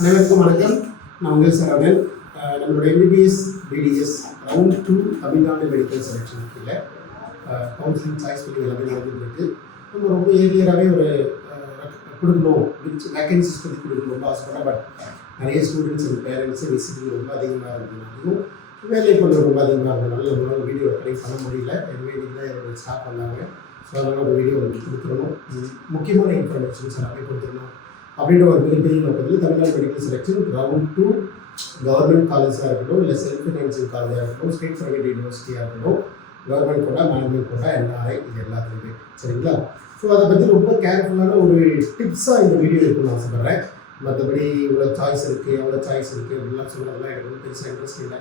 அனைவருக்கும் வணக்கம். நான் உங்கள் சரவணன். நம்மளோட MBBS BDS round 2 Tamil Nadu medical selection கீழே கவுன்சிலிங் சாய்ஸ் பண்ணி எல்லாமே நடந்துருக்கு. நம்ம ரொம்ப ஏரியாவே ஒரு கொடுக்கணும், வேக்கன்சிஸ் பற்றி கொடுக்கணும் ரொம்ப ஆசைப்பட்றேன். பட் நிறைய ஸ்டூடெண்ட்ஸ் அண்ட் பேரண்ட்ஸு விசிட்டிங் ரொம்ப அதிகமாக இருந்ததுனாலையும் வேலை பண்ணுறது ரொம்ப அதிகமாக இருந்ததுனால நம்மளால் வீடியோ ரெக்கார்டிங் பண்ண முடியல. எனவே நீங்கள் தான் என்னோட ஸ்டாப் பண்ணாங்க. ஸோ அதனால் ஒரு வீடியோ கொடுத்துடணும், முக்கியமான இன்ஃபர்மேஷன்ஸ் எல்லாமே கொடுத்துடணும் அப்படின்ற ஒரு மிகப்பெரிய நோக்கத்தில் Tamil Nadu medical selection round 2 government காலேஜாக இருக்கட்டும், இல்லை செல்ஃப் ஃபினான்சிங் காலேஜாக இருக்கட்டும், ஸ்டேட் ப்ரைவேட் யூனிவர்சிட்டியாக இருக்கட்டும், கவர்மெண்ட் கூட மேனேஜ்மெண்ட் கூட என்ஆர்ஐ இது எல்லாத்துலேயுமே சரிங்களா. ஸோ அதை பற்றி ரொம்ப கேர்ஃபுல்லான ஒரு டிப்ஸாக இந்த வீடியோ இருக்குன்னு ஆசைப்பட்றேன். மற்றபடி இவ்வளோ சாய்ஸ் இருக்குது, எவ்வளோ சாய்ஸ் இருக்குது அப்படின்லாம் சொல்கிறதுலாம் எனக்கு வந்து பெருசாக இன்ட்ரெஸ்ட் இல்லை.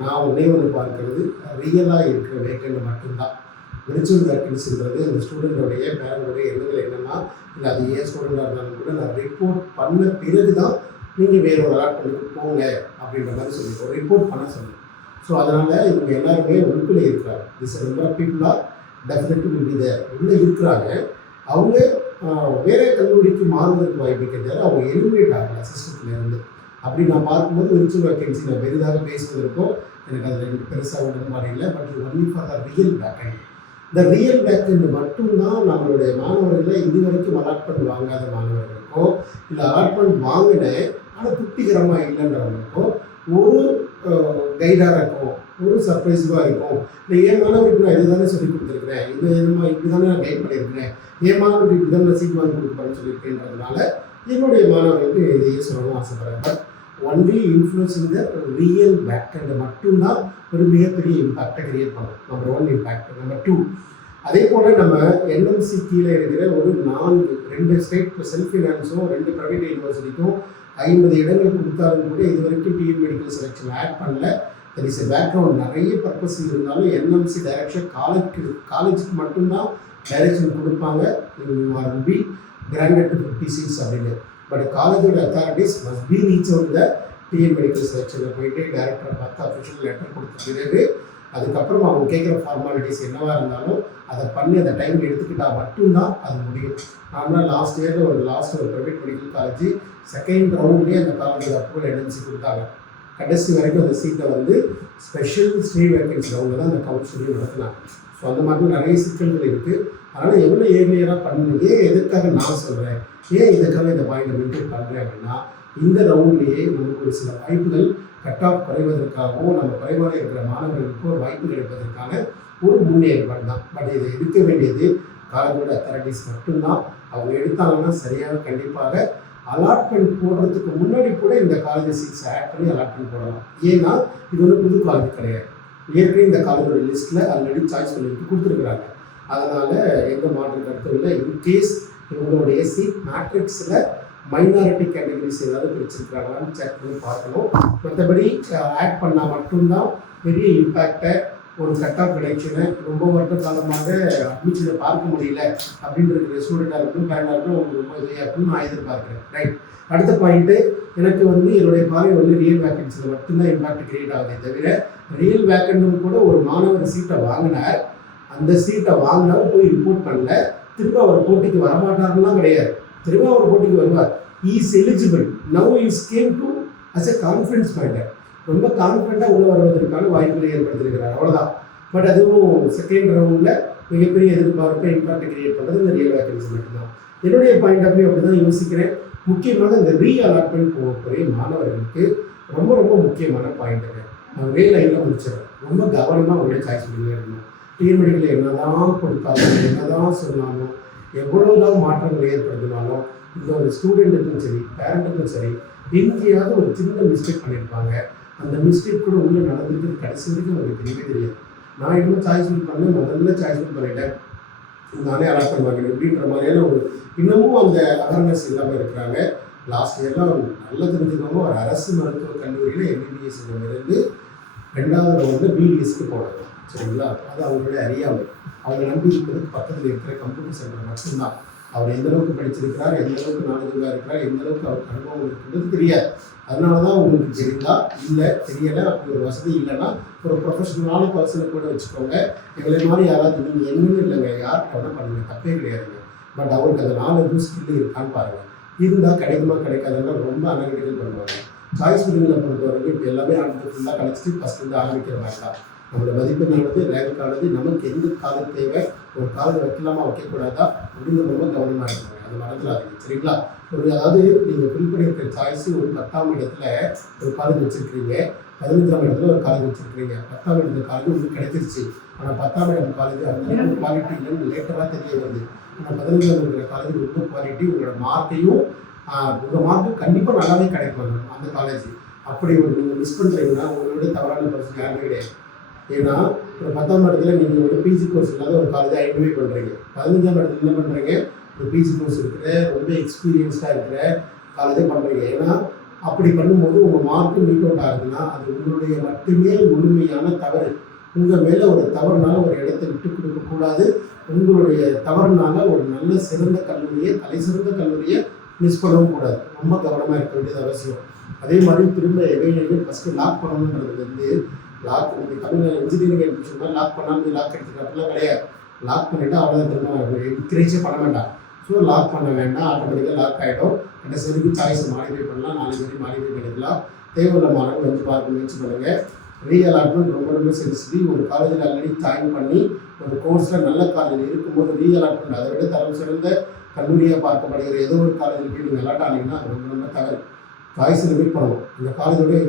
நான் ஒன்றே ஒன்று பார்க்கறது ரியலாக இருக்கிற வேக்கண்ட் மட்டும்தான். விர்ச்சுவல் வேக்கன்சின்றது அந்த ஸ்டூடெண்டோடைய பேரண்டோடைய எண்ணங்கள் என்னென்னா, இல்லை அது ஏன் ஸ்டூடெண்டாக இருந்தாலும் கூட நான் ரிப்போர்ட் பண்ண பிறகு தான் நீங்கள் வேறு ஒரு அலாட்மெண்ட்டுக்கு போங்க அப்படின்ற மாதிரி சொல்லியிருக்கோம், ரிப்போர்ட் பண்ண சொல்லி. ஸோ அதனால் இவங்க எல்லாருமே உள்ளே இருக்கிறாங்க. This number of people are definitely will be there. உள்ளே இருக்கிறாங்க. அவங்க வேறு கல்லூரிக்கு மாறுவதற்கு வாய்ப்பு இருக்கிறதால அவங்க எலிமினேட் ஆகலாம் சிஸ்டத்துலேருந்து. அப்படி நான் பார்க்கும்போது விர்ச்சுவல் வேக்கன்சி நான் பெரிதாக பேசுவதற்கும் எனக்கு அதில் எனக்கு பெருசாக உடன்பாடு இல்லை. But only for the real vacant. இந்த ரியல் வேக்கண்ட் மட்டும்தான் நம்மளுடைய மாணவர்களை இதுவரைக்கும் அலாட்மெண்ட் வாங்காத மாணவர்களுக்கோ, இல்லை அலாட்மெண்ட் வாங்கினேன் ஆனால் திருப்திகரமாக இல்லைன்றவங்களுக்கோ ஒரு கைடாக இருக்கும், ஒரு சர்ப்ரைஸாக இருக்கும். இல்லை என் மாணவருக்கு நான் இதுதானே சொல்லி கொடுத்துருக்குறேன், இப்படி தானே நான் கைட் பண்ணியிருக்கிறேன், என் மாணவருக்கு இப்படி தானே சீட் வாங்கி கொடுக்குறேன்னு சொல்லியிருக்கேன்றதுனால என்னுடைய மாணவர்களுக்கு இதையே சொல்லணும்னு ஆசைப்படுறேன். But only influencing the real vacant மட்டும்தான் ஒரு மிகப்பெரிய இம்பேக்டை கிரியேட் பண்ணும். Number 1 impact. நம்பர் 2, அதே போல் நம்ம என்எம்சி கீழே இருக்கிற ஒரு 2 ஸ்டேட் செல்ஃப் ஃபினான்ஸும் 2 ப்ரைவேட் யூனிவர்சிட்டிக்கும் 50 இடங்கள் கொடுத்தாலும் கூட இது வரைக்கும் டிஎன் மெடிக்கல் செலெக்ஷன் ஆட் பண்ணல. There is a background. நிறைய பர்பஸ் இருந்தாலும் என்எம்சி டைரக்ஷன் காலேஜுக்கு மட்டும்தான் டைரக்ஷன் கொடுப்பாங்க. Will be granted to 50 seats அப்படின்னு. பட் காலேஜோட authorities must be reach out the TN medical செலெக்ஷனில் போயிட்டு டேரக்டரை பார்த்து அஃபிஷியல் லெட்டர் கொடுத்த பிறகு அதுக்கப்புறம் அவங்க கேட்குற ஃபார்மாலிட்டிஸ் என்னவாக இருந்தாலும் அதை பண்ணி அந்த டைம் எடுத்துக்கிட்டால் மட்டும்தான் அது முடியும். ஆனால் லாஸ்ட் இயரில் ஒரு ப்ரைவேட் மெடிக்கல் காலேஜ் செகண்ட் ரவுண்ட்லேயே அந்த காலேஜோட அப்ரூவல் என்எம்சி கொடுத்தாங்க. கடைசி வரைக்கும் அந்த சீட்டை வந்து ஸ்பெஷல் ஸ்டே வேக்கன்சி ரவுண்டில் தான் அந்த கவுன்சிலிங் நடத்தினாங்க. ஸோ அந்த மாதிரி நிறைய சிக்கல்கள் இருக்குது. அதனால் எவ்வளோ ஏர்லியராக பண்ணுங்க. எதுக்காக நான் சொல்கிறேன், ஏன் இதுக்காக இந்த பாயிண்ட் மெயின்டைன் பண்ணுறேன் அப்படின்னா, இந்த ரவுண்ட்லேயே நமக்கு ஒரு சில வாய்ப்புகள் கட் ஆஃப் குறைவதற்காகவும் நம்ம குறைவாக இருக்கிற மாணவர்களுக்கு ஒரு வாய்ப்பு கிடைப்பதற்கான ஒரு முன்னேற்பாடு தான். பட் இதை எடுக்க வேண்டியது காலேஜோட அத்தாரிட்டிஸ் மட்டும்தான். அவங்க எடுத்தாங்கன்னா சரியாக கண்டிப்பாக அலாட்மெண்ட் போடுறதுக்கு முன்னாடி கூட இந்த காலேஜ் சீட்ஸ் ஆட் பண்ணி அலாட்மெண்ட் போடலாம். ஏன்னா இது ஒன்றும் புது காலேஜ் கிடையாது. ஏற்கனவே இந்த காலேஜோட லிஸ்ட்டில் ஆல்ரெடி சாய்ஸ் பண்ணிட்டு கொடுத்துருக்குறாங்க. அதனால் எந்த மாற்று கருத்தும் இல்லை. இன்கேஸ் இவங்களுடைய சீட் மேட்ரிக்ஸில் மைனாரிட்டி கேட்டகரிஸ் ஏதாவது பிரிச்சிருக்கிறாங்களான்னு செக் பண்ணி பார்க்கணும். மற்றபடி ஆட் பண்ணால் மட்டும்தான் பெரிய இம்பேக்டை ஒரு கட் ஆஃப் கிடைச்சுன்னு ரொம்ப வருட காலமாக அட்மிஷனை பார்க்க முடியல அப்படின்ற ஸ்டூடெண்ட்டாக இருக்கட்டும், பேரண்டாக இருக்கட்டும், உங்களுக்கு ரொம்ப இதாக இருக்குன்னு நான் எதிர்பார்க்குறேன். ரைட். அடுத்த பாயிண்ட்டு, எனக்கு வந்து என்னுடைய பார்வை வந்து ரியல் வேக்கன்சியில் மட்டும்தான் இம்பேக்ட் கிரியேட் ஆகுதே தவிர, ரியல் வேக்கண்டும் கூட ஒரு மாணவர் சீட்டை வாங்கினார், அந்த சீட்டை வாங்கினார் போய் ரிப்போர்ட் பண்ணல, திரும்ப அவர் போட்டிக்கு வரமாட்டாருலாம் கிடையாது. திரும்ப அவர் போட்டிக்கு வருவார். Is eligible. Now is came to as a confidence matter. ரொம்ப கான்ஃபிடண்ட்டாக உள்ள வருவதற்கான வாய்ப்புகளை ஏற்படுத்தியிருக்கிறார், அவ்வளோதான். பட் அதுவும் செகண்ட் ரவுண்டில் மிகப்பெரிய எதிர்பார்ப்பை இம்பாக்ட் கிரியேட் பண்ணுறது இந்த ரியல் வேக்கன்சி மட்டும்தான். என்னுடைய பாயிண்ட் ஆஃப் வியூ அப்படி தான் யோசிக்கிறேன். முக்கியமாக இந்த ரீ அலாட்மெண்ட் போகக்கூடிய மாணவர்களுக்கு ரொம்ப ரொம்ப முக்கியமான பாயிண்ட்டுங்க. நான் ஒரே லைனில் முடிச்சிடறேன். ரொம்ப கவனமாக ஒரே சாய்ஸ் பண்ணியே இருக்கணும். டிஎன் மெடிக்கல் என்ன தான் கொடுத்தாலும், என்ன தான் சொன்னாலும், எவ்வளோதான் மாற்றங்கள் ஏற்படுத்தினாலும், இந்த ஒரு ஸ்டூடெண்ட்டுக்கும் சரி பேரண்ட்டுக்கும் சரி எங்கேயாவது ஒரு சின்ன மிஸ்டேக் பண்ணியிருப்பாங்க. அந்த மிஸ்டேக் கூட உள்ளே நடந்துருக்கு கடைசி வரைக்கும் அவங்களுக்கு தெரியவே தெரியாது. நான் இன்னும் சாய்ஸ் ஃபில் பண்ணேன், முதல்ல சாய்ஸ் ஃபில் பண்ணிட்டேன், நானே அலாட்மெண்ட் வாங்கினேன் அப்படின்ற மாதிரியான ஒரு இன்னமும் அந்த அவேர்னஸ் இல்லாமல் இருக்கிறாங்க. லாஸ்ட் இயர்லாம் நல்லா தெரிஞ்சுக்கோங்க, ஒரு அரசு மருத்துவக் கல்லூரியில் எம்பிபிஎஸ் இருந்து 2வது ரவுண்டில் பிடிஎஸ்க்கு போனாங்க. சரிங்களா. அது அவங்களுடைய அறியாமை. அவங்க நம்பி இருக்கிறதுக்கு பக்கத்தில் இருக்கிற கம்ப்யூட்டர் சென்டர் மட்டும்தான். அவர் எந்த அளவுக்கு படிச்சிருக்கிறார், எந்த அளவுக்கு நாலேஜாக இருக்கிறார், எந்த அளவுக்கு அவருக்கு அனுபவம் இருக்குன்றது தெரியாது. அதனால தான் உங்களுக்கு தெரிந்தா இல்லை தெரியலை, அப்படி ஒரு வசதி இல்லைன்னா ஒரு ப்ரொஃபஷனலான பர்சனை கூட வச்சுக்கோங்க. எங்களை மாதிரி யாராவது நீங்கள் என்னன்னு இல்லைங்க, யார்கிட்ட வேணால் பண்ணுங்கள், தப்பே கிடையாதுங்க. பட் அவருக்கு அந்த நாலேஜும் ஸ்கில்லு இருக்கான்னு பாருங்கள். இருந்தால் கிடைக்குமா கிடைக்காதுன்னா ரொம்ப அனலிட்டிக்கல் பண்ணுவாங்க. சாய்ஸ் ஃபில்லிங்கில் பொறுத்த வரைக்கும் இப்போ எல்லாமே அடுத்து ஃபுல்லாக கழிச்சிட்டு ஃபஸ்ட்டு ஆரம்பிக்கிற மாதிரி தான். நம்மளோட மதிப்பெண்ணானது ரேங்க் ஆனது நமக்கு எந்த காலேஜ் தேவை, ஒரு காலேஜ் வைக்கலாமா வைக்கக்கூடாதா அப்படின்னு ரொம்ப கவனமாக இருக்கணும். அது மறந்துடாதீங்க சரிங்களா. அதாவது நீங்கள் ஃபில் பண்ணியிருக்கிற சாய்ஸு ஒரு 10ஆம் இடத்துல ஒரு காலேஜ் வச்சுருக்கீங்க, 15ஆம் இடத்துல ஒரு காலேஜ் வச்சுருக்கீங்க. 10ஆம் இடத்துல காலேஜ் உங்களுக்கு கிடைச்சிருச்சு. ஆனால் 10ஆம் இடம் காலேஜ் அந்த குவாலிட்டி இல்லைன்னு லேட்டராக தெரிய வருது. ஆனால் 15ஆம் இருக்கிற காலேஜ் ரொம்ப குவாலிட்டி, உங்களோட மார்க்கையும் உங்கள் மார்க்கு கண்டிப்பாக நல்லாவே கிடைக்கும் அந்த காலேஜ். அப்படி ஒரு நீங்கள் மிஸ் பண்ணுறீங்கன்னா உங்களோட தவறான பர்சன் யாருமே கிடையாது. ஏன்னா ஒரு 10ஆம் இடத்துல நீங்கள் ஒரு பிஜி கோர்ஸ் இல்லாத ஒரு காலேஜை ஐடென்டிஃபை பண்ணுறீங்க. 15ஆம் இடத்துல என்ன பண்ணுறீங்க, ஒரு பிஜி கோர்ஸ் இருக்கிற ரொம்ப எக்ஸ்பீரியன்ஸ்டாக இருக்கிற காலேஜை பண்ணுறீங்க. ஏன்னா அப்படி பண்ணும்போது உங்கள் மார்க்கு மீட் அவுட் ஆகுதுன்னா அது உங்களுடைய மட்டுமே முழுமையான தவறு. உங்கள் மேலே ஒரு தவறுனால ஒரு இடத்தை விட்டு கொடுக்கக்கூடாது. உங்களுடைய தவறுனால ஒரு நல்ல சிறந்த கல்லூரியை, தலை சிறந்த கல்லூரியை மிஸ் பண்ணவும் கூடாது. ரொம்ப கவனமாக இருக்க வேண்டியது அவசியம். அதே மாதிரி திரும்ப எகைன் ஃபஸ்ட்டு லாக் பண்ணணுன்றது லாக் நீங்கள் தமிழில் இன்ஜினியரிங் எஜுகேஷன் லாக் பண்ணாமல் லாக் எடுத்துக்கிறப்பெல்லாம் கிடையாது. லாக் பண்ணிவிட்டு அவ்வளோதான் திரும்ப என்கரேஜே பண்ண வேண்டாம். ஸோ லாக் பண்ண வேண்டாம், ஆட்டோமேட்டிக்காக லாக் ஆகிடும். கடைசிக்கு சாய்ஸை மாடிஃபை பண்ணலாம், 4 பேர் மாடிஃபை பண்ணிக்கலாம். தேவையுள்ள மாணவர்கள் வந்து பார்க்க முயற்சி பண்ணுங்கள். ரீஅலாட்மெண்ட் ரொம்ப ரொம்ப சென்சிட்டிவ். ஒரு காலேஜில் ஆல்ரெடி ஜாயின் பண்ணி ஒரு கோர்ஸில் நல்ல காலேஜில் இருக்கும்போது ரீஅலாட்மெண்ட் அதை விட தரம் சிறந்த கல்லூரியாக பார்க்கப்படுகிற ஏதோ ஒரு காலேஜில் போய் நீங்கள் அலாட் ஆனீங்கன்னா அது ரொம்ப ரொம்ப தவறு. சாய்ஸ் ரிப்பீட் பண்ணணும். இந்த காலேஜோடைய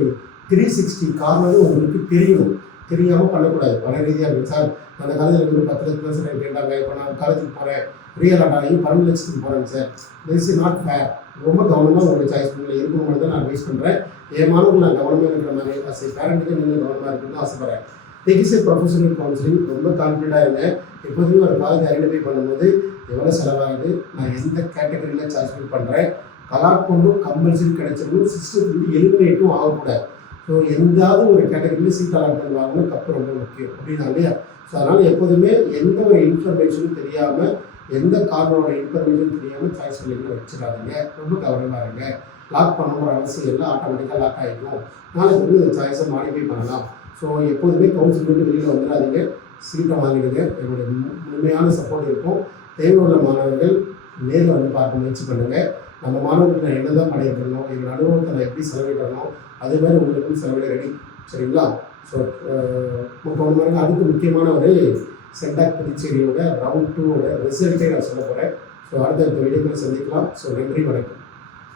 360 கார்னரும் உங்களுக்கு தெரியணும். தெரியாமல் பண்ணக்கூடாது. பல ரீதியாக இருக்குது. சார் அந்த காலேஜில் ஒரு 10 லட்சம் சார் கேட்டாங்க, இப்போ நான் காலேஜுக்கு போகிறேன், ரீஅலாட் ஆகி 12 லட்சத்துக்கு போகிறேங்க sir, this is not fair. ரொம்ப கவனமாக உங்களுடைய சாய்ஸ் பண்ணில் இருக்கணும் தான் நான் அட்வைஸ் பண்ணுறேன். என் மாணவர்கள் நான் கவனமாக இருக்கிற மாதிரி அஸ் பேரண்ட்டுக்கு நீங்கள் கவனமாக இருக்கணும்னு ஆசைப்பட்றேன். டேக் ப்ரொஃபஷனல் கவுன்சிலிங் ரொம்ப கான்ஃபிடென்ட்டாக இருங்க. எப்போதுமே ஒரு காலேஜ் ஐடென்டிஃபை பண்ணும்போது எவ்வளோ செலவாகுது, நான் எந்த கேட்டகரியில் சாய்ஸ் ஃபில் பண்ணுறேன், அலாட் கொண்டும் கம்பல்சரி கிடைச்சிடணும், சிஸ்டத்துக்கு எலிமினேட்டும் ஆகக்கூடாது. ஸோ எந்தாவது ஒரு கேட்டகரியில் சீட் அலாட்மெண்ட் வாங்கணும், கப்பு ரொம்ப முக்கியம் அப்படின்னா இல்லையா. ஸோ அதனால் எப்போதுமே எந்த ஒரு இன்ஃபர்மேஷனும் தெரியாமல், எந்த காரணோட இன்ஃபர்மேஷன் தெரியாமல் சாய்ஸ் ஃபில்லிங்கில் வச்சிடாதீங்க. ரொம்ப கவனமாக இருங்க. லாக் பண்ணணுங்கிற அவசியம் இல்லை, ஆட்டோமேட்டிக்காக லாக் ஆகிடும். நாளைக்கு வந்து இந்த சாய்ஸை மாடிஃபை பண்ணலாம். ஸோ எப்போதுமே கவுன்சிலிங் வெளியில் வந்துடாதீங்க, சீட்டை வாங்கிடுங்க. என்னுடைய முழுமையான சப்போர்ட் இருக்கும். தேவையுள்ள மாணவர்கள் நேரில் வந்து பார்க்க முயற்சி பண்ணுங்கள். நம்ம மாணவர்களுக்கு நான் என்ன தான் பண்ணியிருக்கணும், எங்கள் அனுபவத்தை நான் எப்படி செலவிடணும், அதே மாதிரி உங்களுக்கும் செலவிட ரெடி சரிங்களா. ஸோ போன அதுக்கு முக்கியமான ஒரு சென்டாக் புதுச்சேரியோட ரவுண்ட் 2 ரிசல்ட்டை நான் சொல்ல போகிறேன். ஸோ அடுத்த வீடியோக்களை சந்திக்கலாம். ஸோ நன்றி, வணக்கம்.